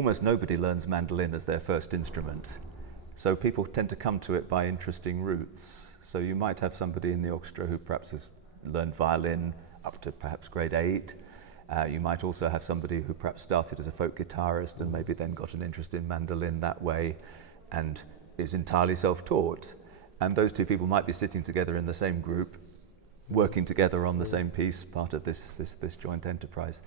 almost nobody learns mandolin as their first instrument. So people tend to come to it by interesting routes. So you might have somebody in the orchestra who perhaps has learned violin up to perhaps grade 8. You might also have somebody who perhaps started as a folk guitarist and maybe then got an interest in mandolin that way and is entirely self-taught. And those two people might be sitting together in the same group, working together on the same piece, part of this joint enterprise.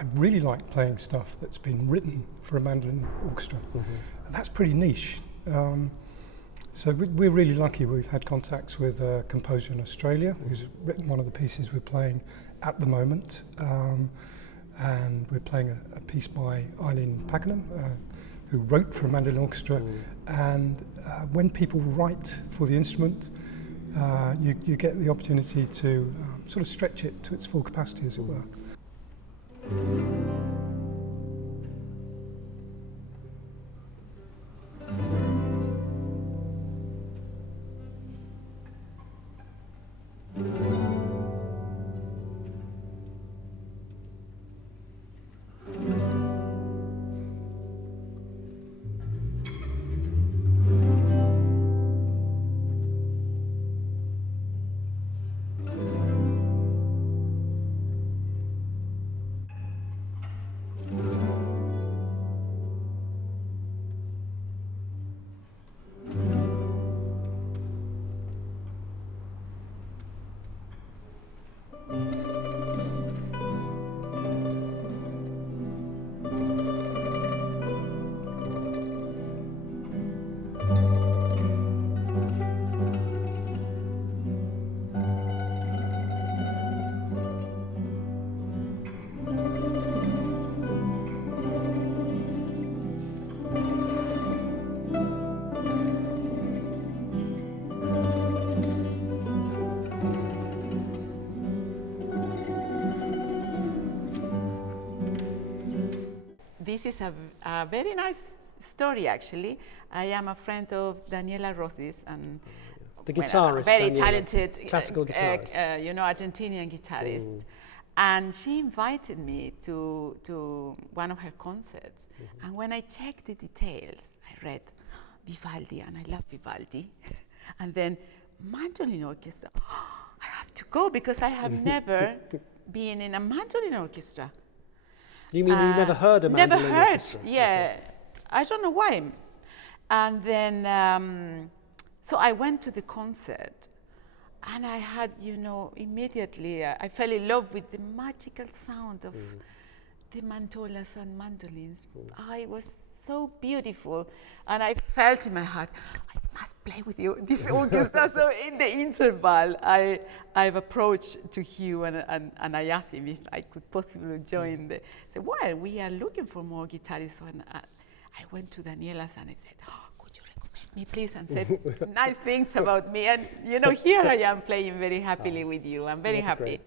I really like playing stuff that's been written for a mandolin orchestra, and that's pretty niche. So we're really lucky. We've had contacts with a composer in Australia who's written one of the pieces we're playing at the moment, and we're playing a piece by Eileen Pakenham, who wrote for a mandolin orchestra. And when people write for the instrument, you get the opportunity to sort of stretch it to its full capacity, as it were. This is a very nice story, actually. I am a friend of Daniela Rossi's, and the guitarist, very Daniela, talented, classical guitarist, Argentinian guitarist. And she invited me to one of her concerts. And when I checked the details, I read Vivaldi, and I love Vivaldi. And then mandolin orchestra. I have to go because I have never been in a mandolin orchestra. You mean you've never heard a mandolin orchestra? Never heard, orchestra? yeah. Okay. I don't know why. And then, so I went to the concert, and I had, immediately, I fell in love with the magical sound of the mandolas and mandolins. It was so beautiful, and I felt in my heart, I must play with you, this orchestra. So in the interval, I've approached to Hugh, and I asked him if I could possibly join the. So, well, we are looking for more guitarists. And I went to Daniela's and I said, could you recommend me, please? And said nice things about me. And, here I am playing very happily with you. I'm very happy.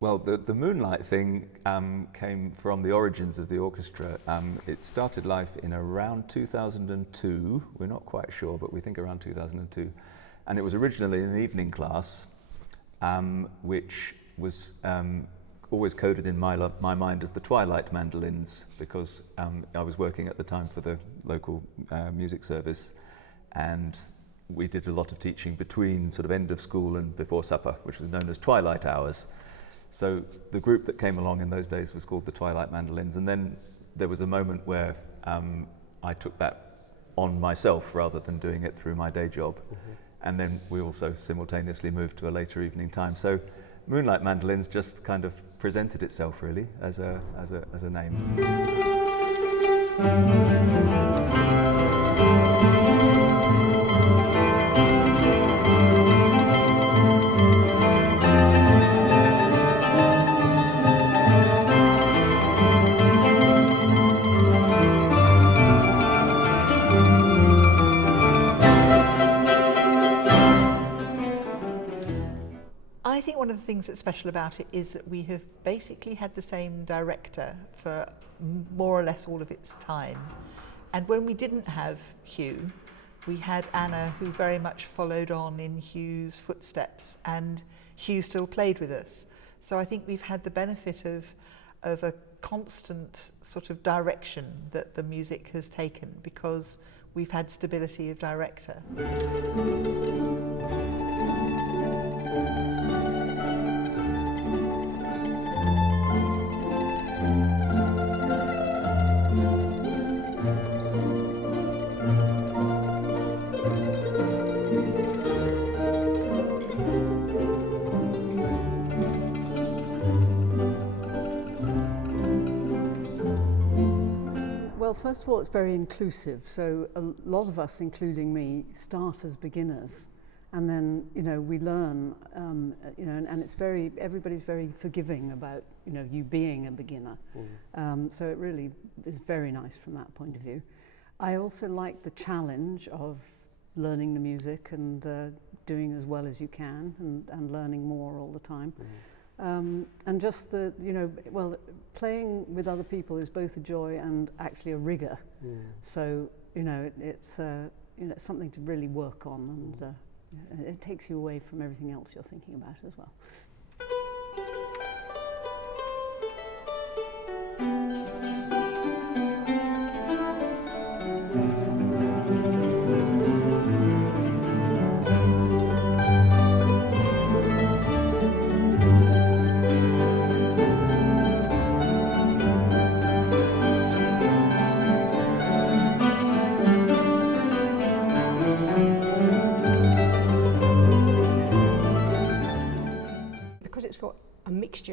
Well, the Moonlight thing came from the origins of the orchestra. It started life in around 2002. We're not quite sure, but we think around 2002. And it was originally an evening class, which was always coded in my mind as the Twilight Mandolins, because I was working at the time for the local music service, and we did a lot of teaching between sort of end of school and before supper, which was known as twilight hours. So the group that came along in those days was called the Twilight Mandolins, and then there was a moment where I took that on myself rather than doing it through my day job. Mm-hmm. And then we also simultaneously moved to a later evening time. So Moonlight Mandolins just kind of presented itself really as a name. I think one of the things that's special about it is that we have basically had the same director for more or less all of its time. And when we didn't have Hugh, we had Anna, who very much followed on in Hugh's footsteps, and Hugh still played with us. So I think we've had the benefit of a constant sort of direction that the music has taken, because we've had stability of director. Well, first of all, it's very inclusive. So a lot of us, including me, start as beginners, and then we learn. And it's everybody's very forgiving about you being a beginner. So it really is very nice from that point of view. I also like the challenge of learning the music and doing as well as you can, and learning more all the time. And just playing with other people is both a joy and actually a rigor. So it's something to really work on, and it takes you away from everything else you're thinking about as well.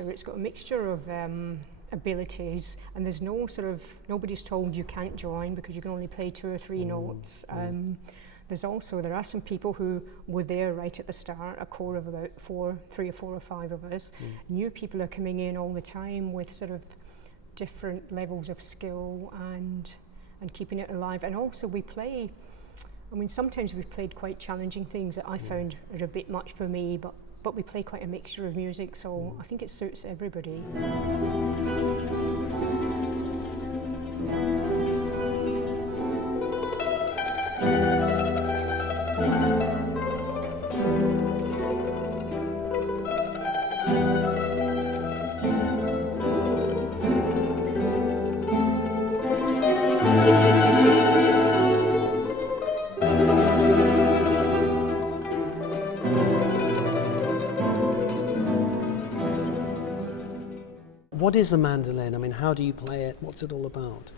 It's got a mixture of abilities, and there's nobody's told you can't join because you can only play 2 or 3 notes. There are some people who were there right at the start, a core of about 3 or 4 or 5 of us. New people are coming in all the time with sort of different levels of skill and keeping it alive. And also we play, sometimes we've played quite challenging things that I found are a bit much for me, but we play quite a mixture of music, so I think it suits everybody. What is a mandolin? How do you play it? What's it all about?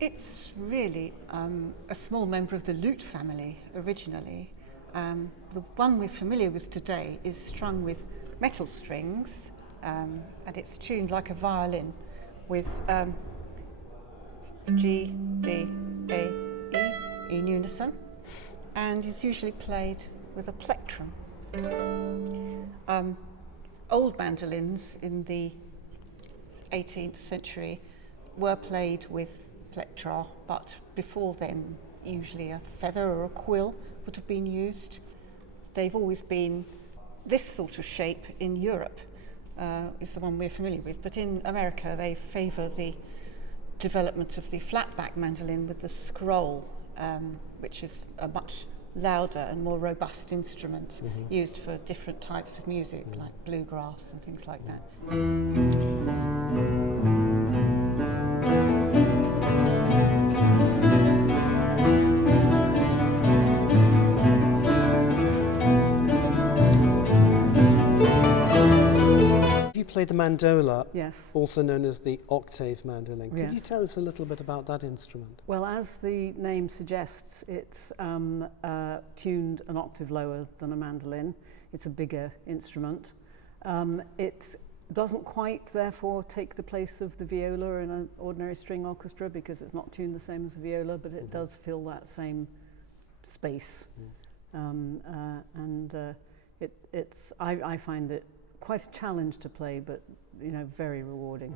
It's really a small member of the lute family originally. The one we're familiar with today is strung with metal strings, and it's tuned like a violin with G, D, A, E in unison, and is usually played with a plectrum. Old mandolins in the 18th century were played with plectra, but before then usually a feather or a quill would have been used. They've always been this sort of shape in Europe, is the one we're familiar with, but in America they favour the development of the flat back mandolin with the scroll, which is a much louder and more robust instrument used for different types of music, like bluegrass and things like that. You played the mandola, Yes. also known as the octave mandolin. Could you Yes. tell us a little bit about that instrument? Well, as the name suggests, it's tuned an octave lower than a mandolin. It's a bigger instrument. It doesn't quite, therefore, take the place of the viola in an ordinary string orchestra because it's not tuned the same as a viola, but it does fill that same space. I find it quite a challenge to play, but very rewarding.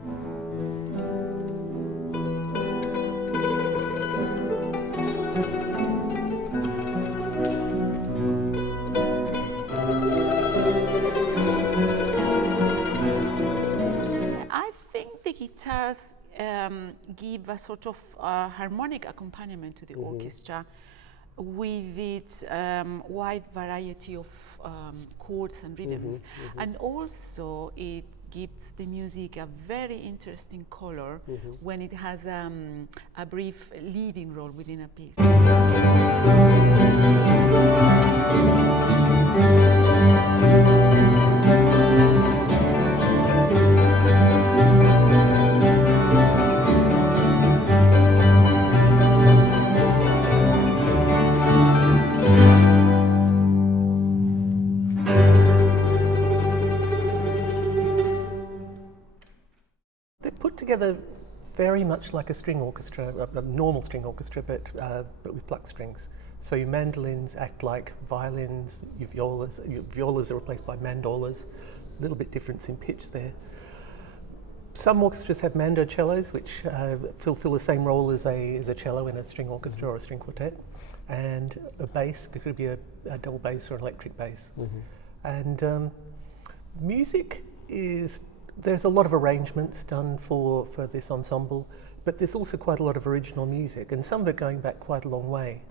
I think the guitars give a sort of harmonic accompaniment to the orchestra with its wide variety of chords and rhythms. And also it gives the music a very interesting color when it has a brief leading role within a piece. They're put together very much like a string orchestra, a normal string orchestra, but with plucked strings. So your mandolins act like violins, your violas are replaced by mandolas, a little bit difference in pitch there. Some orchestras have mandocellos, which fulfill the same role as a cello in a string orchestra or a string quartet, and a bass, it could be a double bass or an electric bass. And music is, there's a lot of arrangements done for this ensemble, but there's also quite a lot of original music, and some of it going back quite a long way.